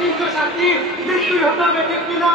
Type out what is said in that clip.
নিত্য সাথী মৃত্যু হতে হবে দেখবি না